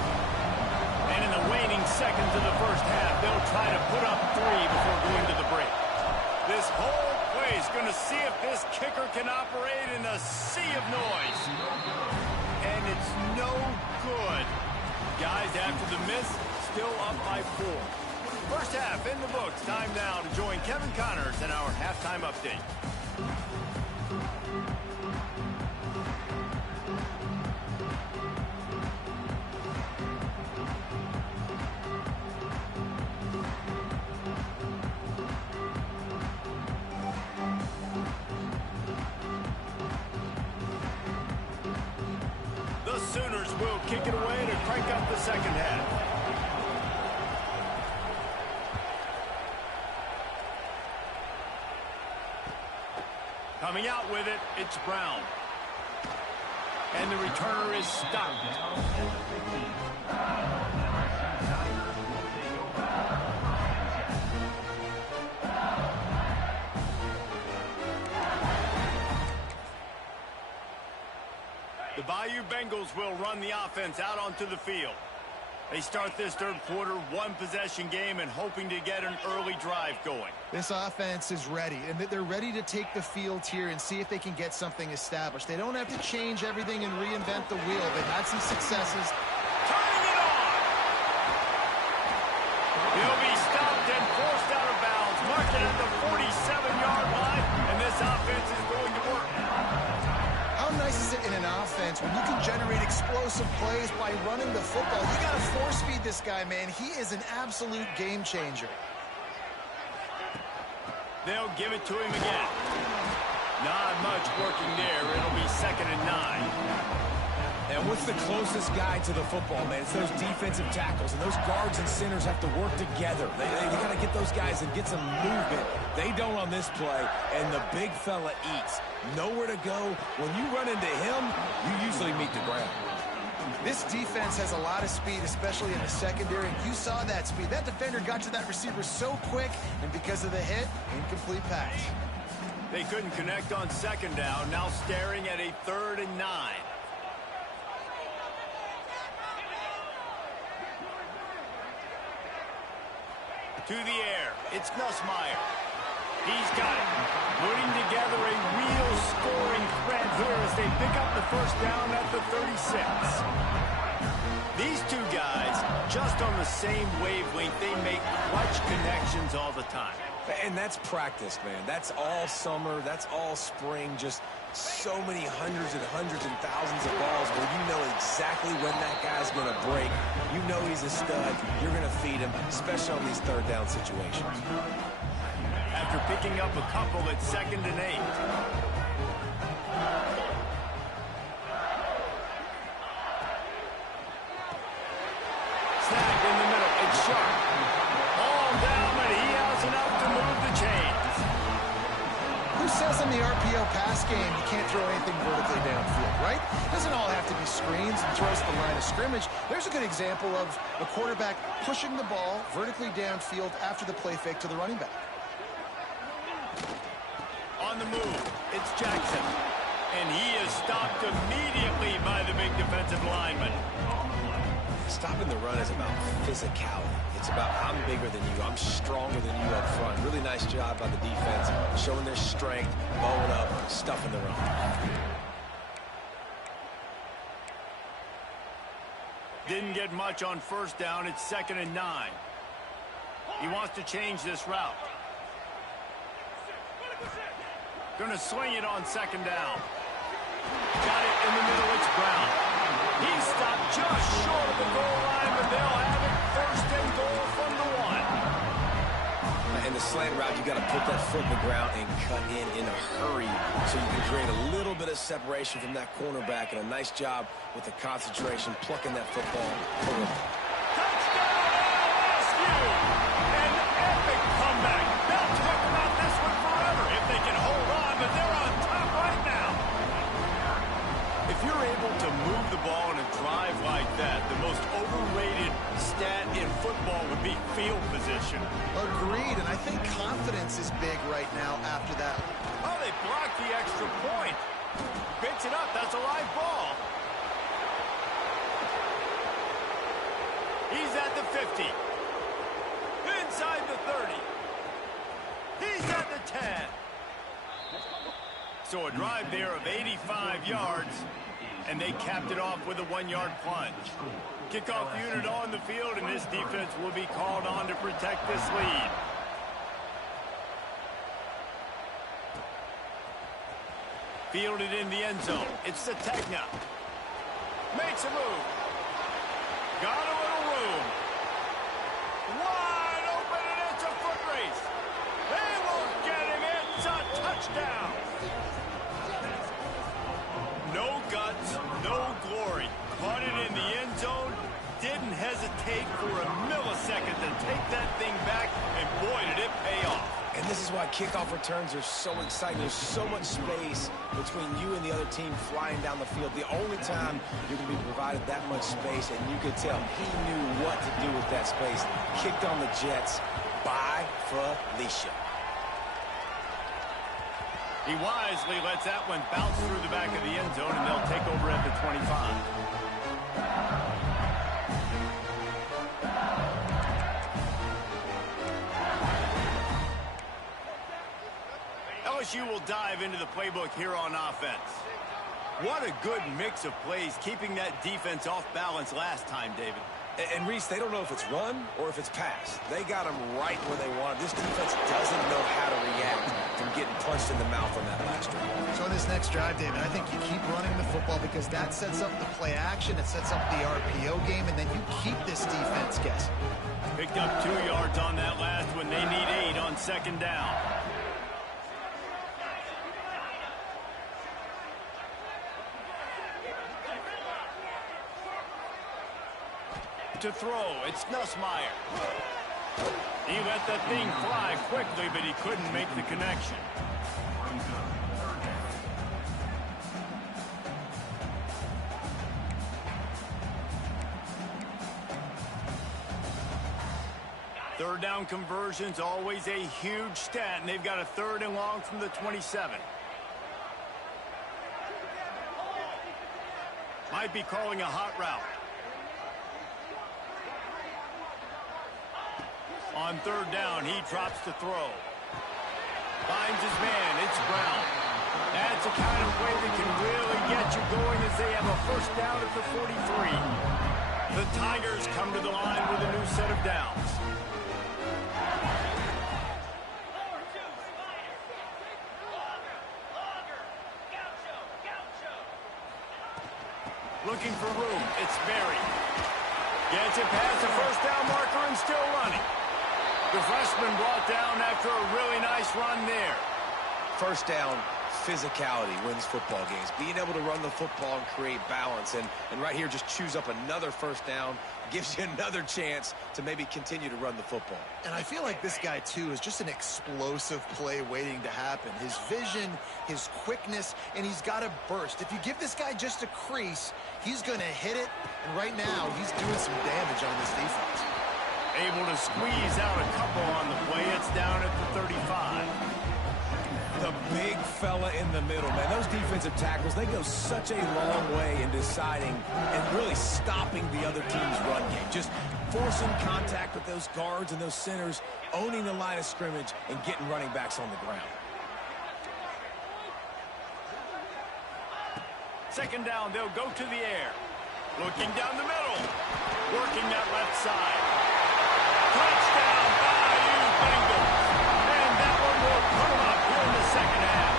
And in the waning seconds of the first half, they'll try to put up 3 before going to the break. This whole play is going to see if this kicker can operate in a sea of noise. And it's no good. Guys, after the miss, still up by 4. First half in the books. Time now to join Kevin Connors in our halftime update. The Sooners will kick it away to crank up the second half. Coming out with it, it's Brown. And the returner is stopped. The Bayou Bengals will run the offense out onto the field. They start this third quarter, one-possession game, and hoping to get an early drive going. This offense is ready, and they're ready to take the field here and see if they can get something established. They don't have to change everything and reinvent the wheel. They've had some successes. Turning it on! He'll be stopped and forced out of bounds. Marked at the 47-yard line, and this offense is going to work. How nice is it in an offense when you can generate explosive plays by running the football? You got to force feed this guy, man. He is an absolute game changer. They'll give it to him again. Not much working there. It'll be 2nd and 9. And what's the closest guy to the football, man? It's those defensive tackles, and those guards and centers have to work together. They got to get those guys and get some movement. They don't on this play, and the big fella eats. Nowhere to go. When you run into him, you usually meet the ground. This defense has a lot of speed, especially in the secondary, and you saw that speed. That defender got to that receiver so quick, and because of the hit, incomplete pass. They couldn't connect on 2nd down, now staring at a 3rd and 9. To the air, it's Nussmeier. He's got it. Putting together a real scoring threat here as they pick up the first down at the 36. These two guys, just on the same wavelength, they make clutch connections all the time. And that's practice, man. That's all summer. That's all spring. Just so many hundreds and thousands of balls where you know exactly when that guy's going to break. You know he's a stud. You're going to feed him, especially on these 3rd down situations. After picking up a couple at 2nd and 8. Snap in the middle. It's Sharp. All down, but he has enough to move the chains. Who says in the RPO pass game you can't throw anything vertically downfield, right? It doesn't all have to be screens and throws to the line of scrimmage. There's a good example of a quarterback pushing the ball vertically downfield after the play fake to the running back. On the move, it's Jackson. And he is stopped immediately by the big defensive lineman. Stopping the run is about physicality. It's about I'm bigger than you. I'm stronger than you up front. Really nice job by the defense, showing their strength, bowing up, stuffing the run. Didn't get much on 1st down. It's 2nd and 9. He wants to change this route. Going to swing it on 2nd down. Got it in the middle. It's Brown. He's stopped just short of the goal line, but they'll have it 1st and goal from the 1. And the slant route, you got to put that foot in the ground and cut in a hurry so you can create a little bit of separation from that cornerback, and a nice job with the concentration, plucking that football over. Touchdown, LSU! An epic comeback. They'll talk about this one forever if they can hold on, but they're on top right now. If you're able to move the ball in a drive like that, the most overrated stat in football would be field position. Agreed, and I think confidence is big right now after that. Oh, they blocked the extra point. Picks it up. That's a live ball. He's at the 50. Inside the 30. He's at the 10. So a drive there of 85 yards, and they capped it off with a 1-yard plunge. Kickoff unit on the field, and this defense will be called on to protect this lead. Fielded in the end zone. It's Sategna. Makes a move. Got a little room. Wide open, and it's a foot race. They will get him. It's a touchdown. No guts, no glory. Caught it in the end zone. Didn't hesitate for a millisecond to take that thing back, and boy, did it pay off. And this is why kickoff returns are so exciting. There's so much space between you and the other team flying down the field. The only time you're going to be provided that much space, and you could tell he knew what to do with that space. Kicked on the Jets. Bye, Felicia. He wisely lets that one bounce through the back of the end zone, and they'll take over at the 25. LSU will dive into the playbook here on offense. What a good mix of plays, keeping that defense off balance last time, David. And Reese, they don't know if it's run or if it's pass. They got them right where they want. This defense doesn't know how to react from getting punched in the mouth on that last drive. So in this next drive, David, I think you keep running the football because that sets up the play action, it sets up the RPO game, and then you keep this defense guessing. Picked up 2 yards on that last one. They need 8 on second down. To throw, it's Nussmeier. He let that thing fly quickly, but he couldn't make the connection. Third down conversions, always a huge stat, and they've got a 3rd and long from the 27. Might be calling a hot route. On 3rd down, he drops to throw. Finds his man. It's Brown. That's a kind of play that can really get you going as they have a 1st down at the 43. The Tigers come to the line with a new set of downs. Looking for room. It's Berry. Gets it past the 1st down marker and still running. The freshman brought down after a really nice run there. 1st down, physicality wins football games. Being able to run the football and create balance. And right here, just choose up another 1st down. Gives you another chance to maybe continue to run the football. And I feel like this guy, too, is just an explosive play waiting to happen. His vision, his quickness, and he's got a burst. If you give this guy just a crease, he's going to hit it. And right now, he's doing some damage on this defense. Able to squeeze out a couple on the play. It's down at the 35. The big fella in the middle, man. Those defensive tackles, they go such a long way in deciding and really stopping the other team's run game. Just forcing contact with those guards and those centers, owning the line of scrimmage, and getting running backs on the ground. 2nd down, they'll go to the air. Looking down the middle. Working that left side. Touchdown, Bayou Bengals. And that one will put them up here in the 2nd half.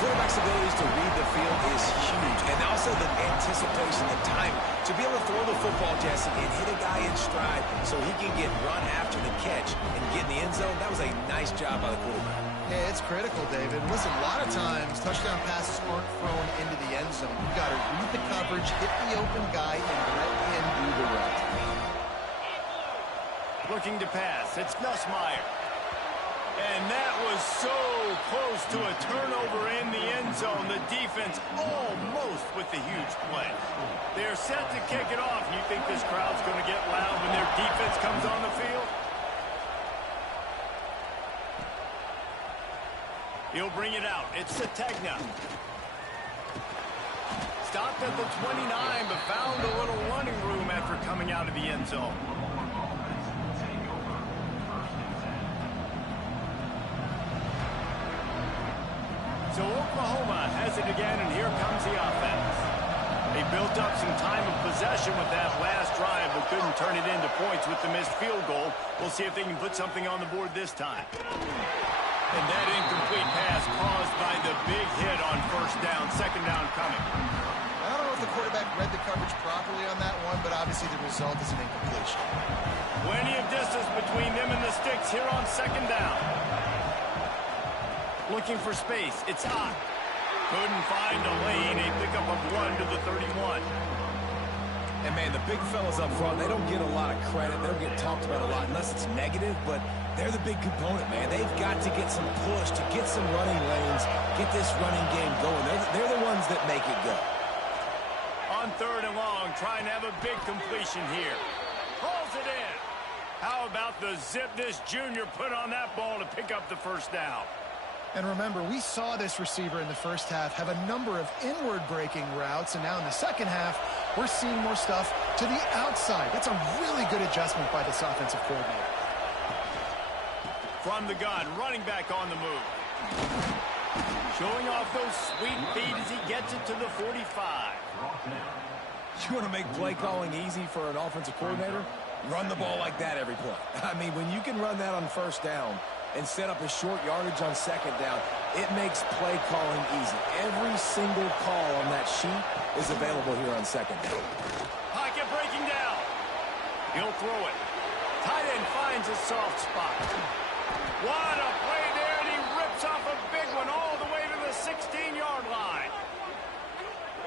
Quarterback's abilities to read the field is huge. And also the anticipation, the time to be able to throw the football, Jesse, and hit a guy in stride so he can get run after the catch and get in the end zone. That was a nice job by the quarterback. Yeah, it's critical, David. Listen, a lot of times touchdown passes aren't thrown into the end zone. You've got to read the coverage, hit the open guy, and let him do the rest. Looking to pass. It's Nussmeier. And that was so close to a turnover in the end zone. The defense almost with the huge play. They're set to kick it off. You think this crowd's going to get loud when their defense comes on the field? He'll bring it out. It's Sategna. Stopped at the 29, but found a little running room after coming out of the end zone. So Oklahoma has it again, and here comes the offense. They built up some time of possession with that last drive, but couldn't turn it into points with the missed field goal. We'll see if they can put something on the board this time. And that incomplete pass caused by the big hit on first down, second down coming. I don't know if the quarterback read the coverage properly on that one, but obviously the result is an incompletion. Plenty of distance between them and the sticks here on second down. Looking for space. It's hot. Couldn't find a lane. A pickup of 1 to the 31. And, man, the big fellas up front, they don't get a lot of credit. They don't get talked about a lot unless it's negative, but they're the big component, man. They've got to get some push, to get some running lanes, get this running game going. They're the ones that make it go. On third and long, trying to have a big completion here. Pulls it in. How about the zip this junior put on that ball to pick up the first down? And remember, we saw this receiver in the first half have a number of inward-breaking routes, and now in the second half, we're seeing more stuff to the outside. That's a really good adjustment by this offensive coordinator. From the gun, running back on the move. Showing off those sweet feet as he gets it to the 45. You want to make play calling easy for an offensive coordinator? Run the ball like that every play. I mean, when you can run that on first down and set up a short yardage on second down, it makes play calling easy. Every single call on that sheet is available here on second down. Pocket breaking down. He'll throw it. Tight end finds a soft spot. What a play there, and he rips off a big one all the way to the 16-yard line.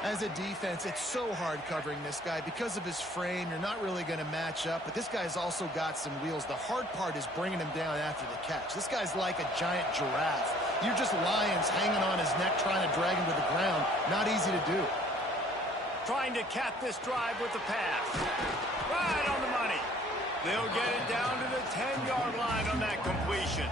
As a defense, it's so hard covering this guy. Because of his frame, you're not really going to match up, but this guy's also got some wheels. The hard part is bringing him down after the catch. This guy's like a giant giraffe. You're just lions hanging on his neck trying to drag him to the ground. Not easy to do. Trying to cap this drive with the pass. Right on the money. They'll get it down to the 10-yard line on that completion.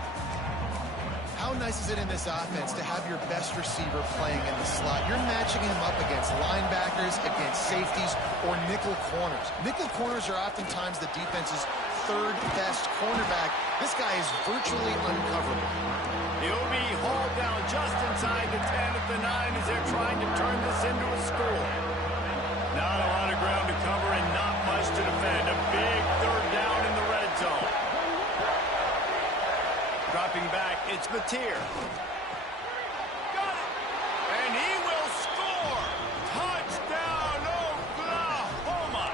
How nice is it in this offense to have your best receiver playing in the slot? You're matching him up against linebackers, against safeties, or nickel corners. Nickel corners are oftentimes the defense's third best cornerback. This guy is virtually uncoverable. He'll be hauled down just inside the 10 at the 9 as they're trying to turn this into a score. Not a lot of ground to cover and not much to defend. A big third down in the red zone. Dropping back, it's Mateer. Got it! And he will score! Touchdown, Oklahoma!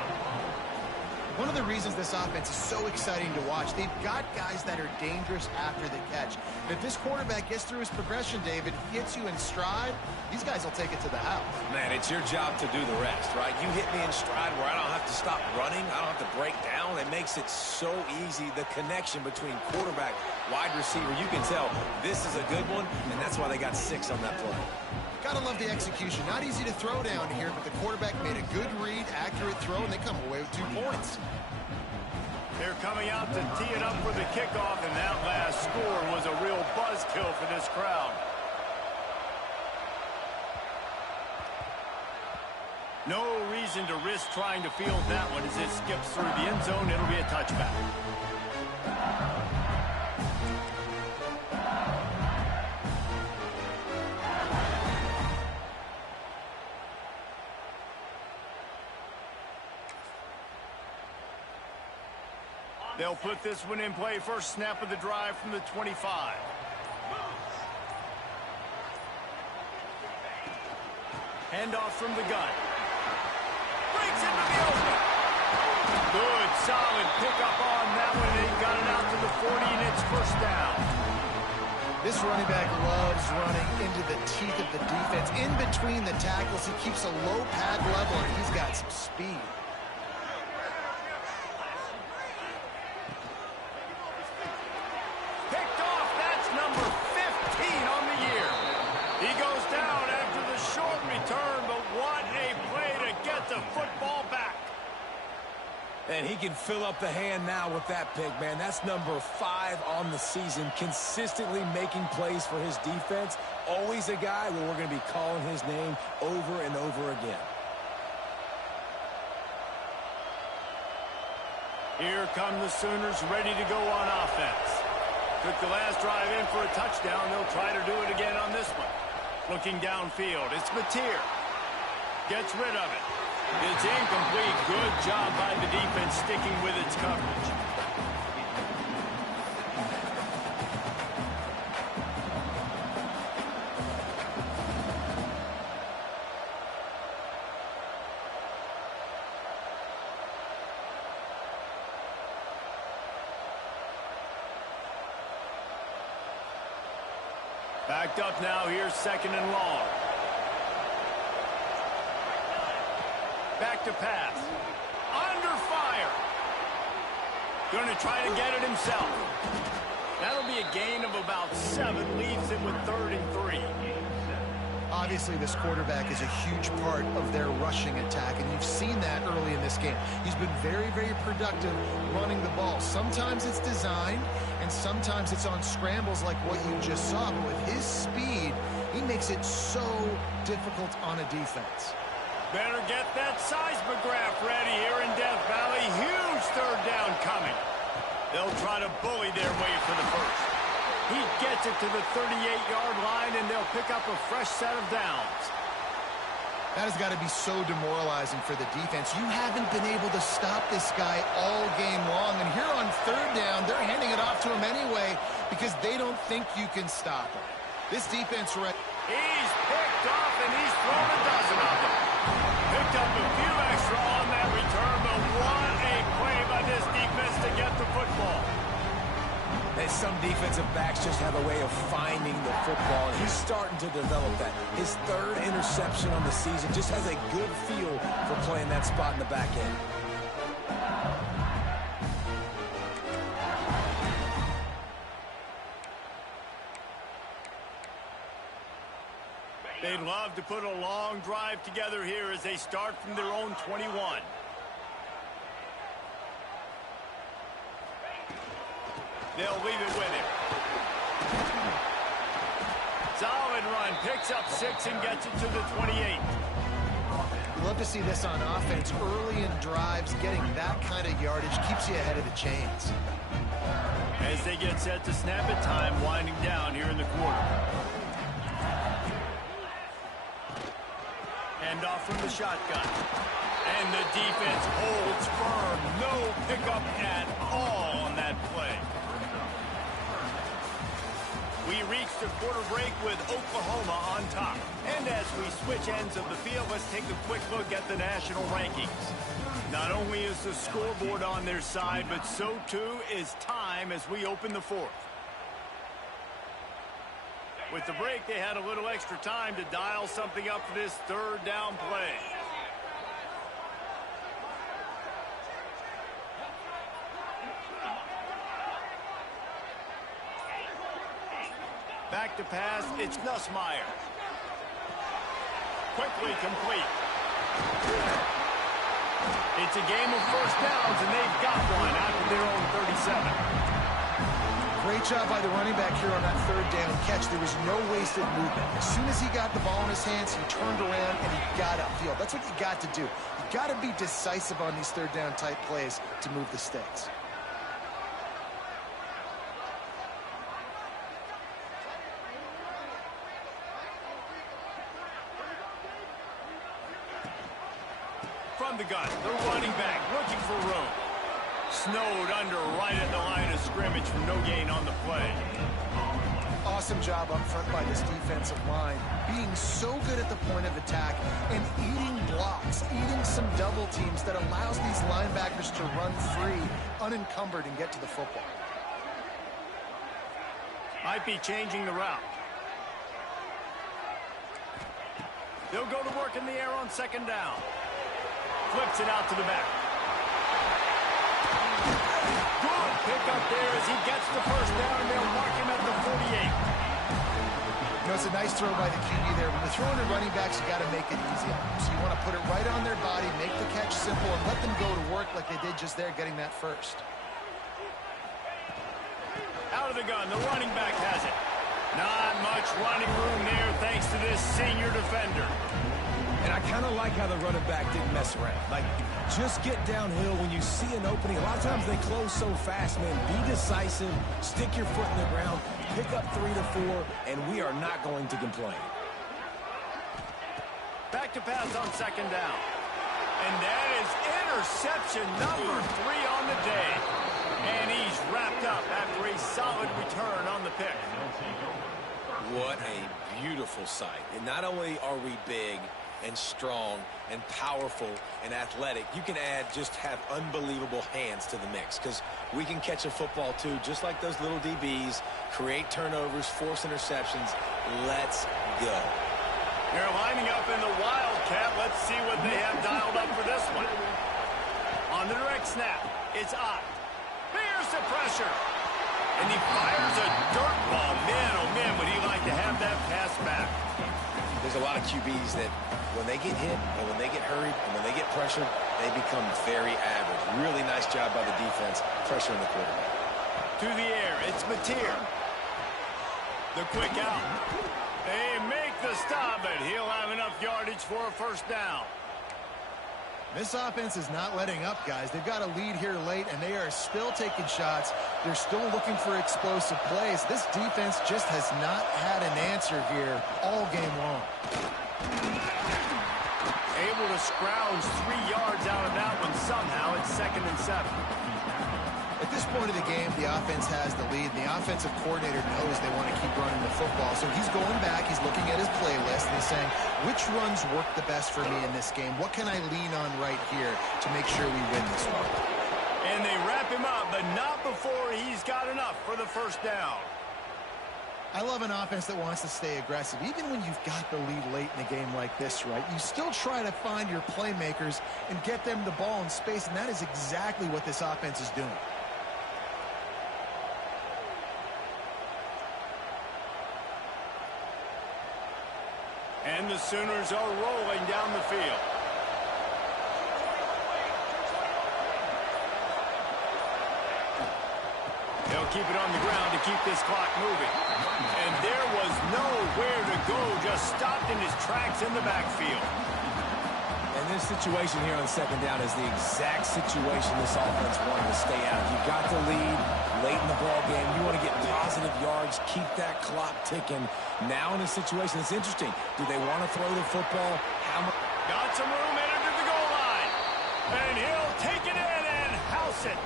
One of the reasons this offense is so exciting to watch, they've got guys that are dangerous after the catch. And if this quarterback gets through his progression, David, gets you in stride, these guys will take it to the house. Man, it's your job to do the rest, right? You hit me in stride where I don't have to stop running. I don't have to break down. It makes it so easy, the connection between quarterback, wide receiver. You can tell this is a good one, and that's why they got 6 on that play. Gotta love the execution. Not easy to throw down here, but the quarterback made a good read, accurate throw, and they come away with 2 points. They're coming out to tee it up for the kickoff, and that last score was a real buzzkill for this crowd. No reason to risk trying to field that one as it skips through the end zone. It'll be a touchback. They'll put this one in play. First snap of the drive from the 25. Handoff from the gun. Breaks into the open. This running back loves running into the teeth of the defense. In between the tackles, he keeps a low pad level, and he's got some speed. Picked off. That's number 15 on the year. He goes down after the short return, but what a play to get the football back. And he can fill up the hand now with that pick, man. That's number 5 on the season, consistently making plays for his defense. Always a guy where we're going to be calling his name over and over again. Here come the Sooners ready to go on offense. Took the last drive in for a touchdown. They'll try to do it again on this one. Looking downfield, it's Mateer. Gets rid of it. It's incomplete. Good job by the defense sticking with its coverage. Backed up now. Here's 2nd and long. Back to pass. Under fire. Going to try to get it himself. That'll be a gain of about 7. Leaves him with 3rd and 3. Obviously, this quarterback is a huge part of their rushing attack, and you've seen that early in this game. He's been very, very productive running the ball. Sometimes it's designed, and sometimes it's on scrambles like what you just saw. But with his speed, he makes it so difficult on a defense. Better get that seismograph ready here in Death Valley. Huge 3rd down coming. They'll try to bully their way for the first. He gets it to the 38-yard line, and they'll pick up a fresh set of downs. That has got to be so demoralizing for the defense. You haven't been able to stop this guy all game long, and here on 3rd down, they're handing it off to him anyway because they don't think you can stop him. This defense... He's picked off, and he's thrown a dozen of them. Picked up a few extra on that return, but what a play by this defense to get the football. And some defensive backs just have a way of finding the football, and he's starting to develop that. His 3rd interception on the season just has a good feel for playing that spot in the back end. They'd love to put a long drive together here as they start from their own 21. They'll leave it with him. Solid run. Picks up 6 and gets it to the 28. You love to see this on offense. Early in drives, getting that kind of yardage keeps you ahead of the chains. As they get set to snap it, time winding down here in the quarter. Hand off from the shotgun. And the defense holds firm. No pickup at all on that play. We reach the quarter break with Oklahoma on top. And as we switch ends of the field, let's take a quick look at the national rankings. Not only is the scoreboard on their side, but so too is time as we open the 4th. With the break, they had a little extra time to dial something up for this 3rd down play. Back to pass, it's Nussmeier. Quickly complete. It's a game of 1st downs, and they've got one after their own 37. Great job by the running back here on that 3rd down catch. There was no wasted movement. As soon as he got the ball in his hands, he turned around and he got upfield. That's what you got to do. You got to be decisive on these 3rd down type plays to move the sticks. From the gun, the running back looking for room. Snowed under right at the line of scrimmage for no gain on the play. Awesome job up front by this defensive line, being so good at the point of attack and eating blocks, eating some double teams that allows these linebackers to run free, unencumbered, and get to the football. Might be changing the route. They'll go to work in the air on second down. Flips it out to the back. Good pickup there as he gets the first down, and they'll mark him at the 48. You know, it's a nice throw by the QB there. When you're throwing to running backs, you got to make it easy on them. So you want to put it right on their body, make the catch simple, and let them go to work like they did just there, getting that first. Out of the gun, the running back has it. Not much running room there thanks to this senior defender. And I kind of like how the running back didn't mess around. Like, just get downhill when you see an opening. A lot of times they close so fast, man. Be decisive, stick your foot in the ground, pick up 3 to 4, and we are not going to complain. Back to pass on second down. And that is interception number 3 on the day. And he's wrapped up after a solid return on the pick. What a beautiful sight. And not only are we big and strong and powerful and athletic, you can have unbelievable hands to the mix, because we can catch a football too, just like those little DBs, create turnovers, force interceptions. Let's go. They're lining up in the Wildcat. Let's see what they have dialed up for this one. On the direct snap, it's Ott. Here's the pressure. And he fires a dirt ball. Man, oh man, would he like to have that pass back. There's a lot of QBs that when they get hit and when they get hurried and when they get pressured, they become very average. Really nice job by the defense pressuring the quarterback. To the air, it's Mateer. The quick out. They make the stop, but he'll have enough yardage for a first down. This offense is not letting up, guys. They've got a lead here late, and they are still taking shots. They're still looking for explosive plays. This defense just has not had an answer here all game long. Able to scrounge 3 yards out of that one somehow. It's 2nd and 7. At this point of the game, the offense has the lead, and the offensive coordinator knows they want to keep running the football. So he's going back, he's looking at his playlist, and he's saying, which runs work the best for me in this game? What can I lean on right here to make sure we win this one? And they wrap him up, but not before he's got enough for the first down. I love an offense that wants to stay aggressive. Even when you've got the lead late in a game like this, right, you still try to find your playmakers and get them the ball in space, and that is exactly what this offense is doing. And the Sooners are rolling down the field. They'll keep it on the ground to keep this clock moving. And there was nowhere to go, just stopped in his tracks in the backfield. And this situation here on second down is the exact situation this offense wanted to stay out of. You got the lead late in the ball game. You want to get positive yards, keep that clock ticking. Now in a situation, it's interesting. Do they want to throw the football? Got some room headed to the goal line. And he'll take it in and house it.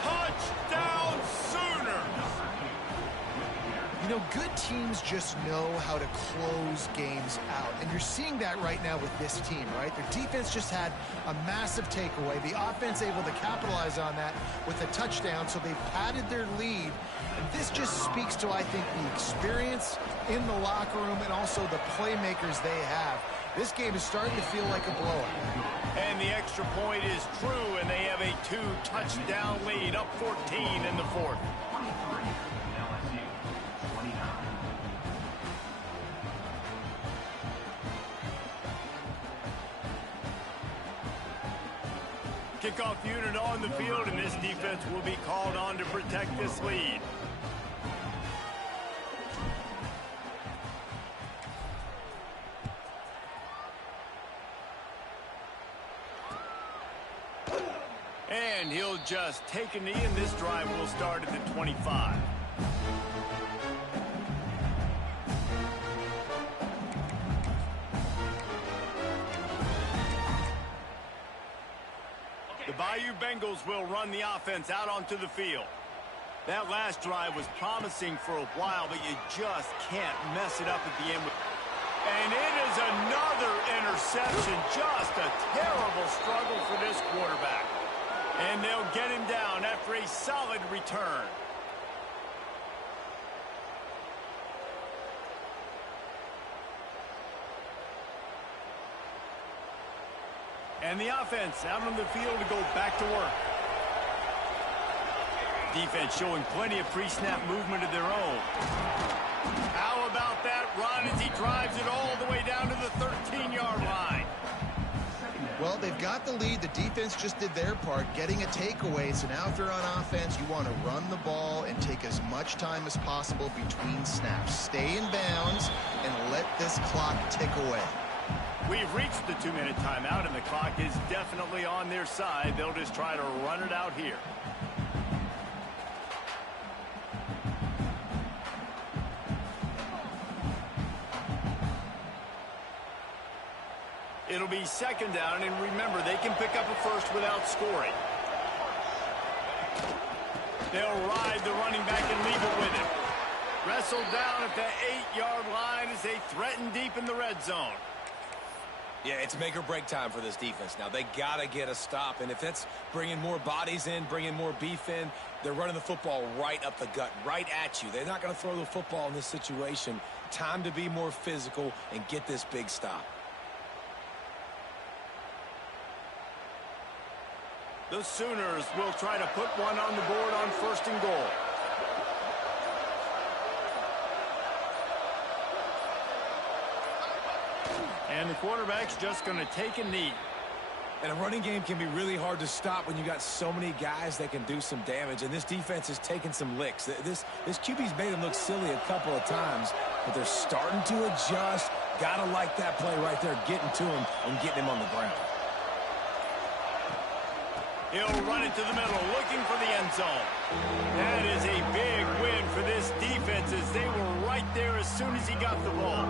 Touchdown Sooners. You know, good teams just know how to close games out. And you're seeing that right now with this team, right? Their defense just had a massive takeaway. The offense able to capitalize on that with a touchdown, so they've padded their lead. And this just speaks to, I think, the experience in the locker room and also the playmakers they have. This game is starting to feel like a blowout. And the extra point is true, and they have a 2-touchdown lead, up 14 in the 4th. Kickoff unit on the field, and this defense will be called on to protect this lead. And he'll just take a knee, and this drive will start at the 25. The Bayou Bengals will run the offense out onto the field. That last drive was promising for a while, but you just can't mess it up at the end. And it is another interception. Just a terrible struggle for this quarterback. And they'll get him down after a solid return. And the offense out on the field to go back to work. Defense showing plenty of pre-snap movement of their own. How about that run as he drives it all the way down to the 13-yard line? Well, they've got the lead. The defense just did their part, getting a takeaway. So now if they're on offense, you want to run the ball and take as much time as possible between snaps. Stay in bounds and let this clock tick away. We've reached the 2-minute timeout, and the clock is definitely on their side. They'll just try to run it out here. It'll be second down, and remember, they can pick up a first without scoring. They'll ride the running back and leave it with him. Wrestled down at the 8-yard line as they threaten deep in the red zone. Yeah, it's make or break time for this defense. Now, they got to get a stop, and if that's bringing more bodies in, bringing more beef in, they're running the football right up the gut, right at you. They're not going to throw the football in this situation. Time to be more physical and get this big stop. The Sooners will try to put one on the board on 1st and goal. And the quarterback's just going to take a knee. And a running game can be really hard to stop when you got so many guys that can do some damage. And this defense is taking some licks. This QB's made him look silly a couple of times, but they're starting to adjust. Gotta like that play right there, getting to him and getting him on the ground. He'll run it to the middle, looking for the end zone. That is a big win for this defense as they were right there as soon as he got the ball.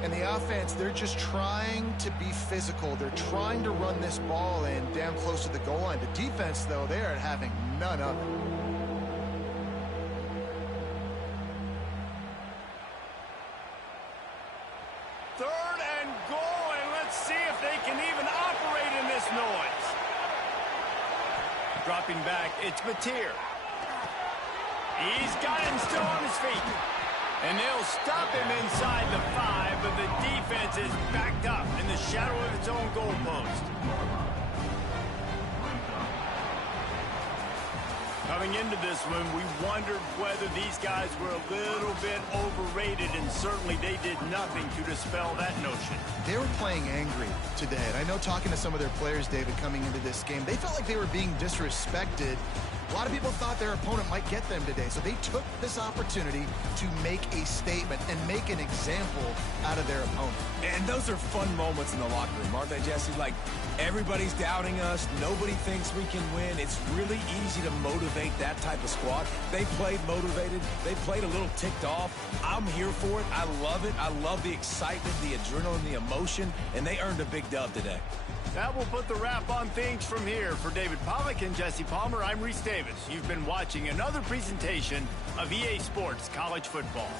And the offense, they're just trying to be physical. They're trying to run this ball in down close to the goal line. The defense, though, they are having none of it. Third and goal, and let's see if they can even operate in this noise. Dropping back, it's Mateer. He's got him still on his feet. And they'll stop him inside the 5, but the defense is backed up in the shadow of its own goalpost. Coming into this one, we wondered whether these guys were a little bit overrated, and certainly they did nothing to dispel that notion. They were playing angry today, and I know talking to some of their players, David, coming into this game, they felt like they were being disrespected. A lot of people thought their opponent might get them today, so they took this opportunity to make a statement and make an example out of their opponent. And those are fun moments in the locker room, aren't they, Jesse? Like, everybody's doubting us. Nobody thinks we can win. It's really easy to motivate that type of squad. They played motivated. They played a little ticked off. I'm here for it. I love it. I love the excitement, the adrenaline, the emotion, and they earned a big dub today. That will put the wrap on things from here. For David Pollack and Jesse Palmer, I'm Reese Davis. You've been watching another presentation of EA Sports College Football.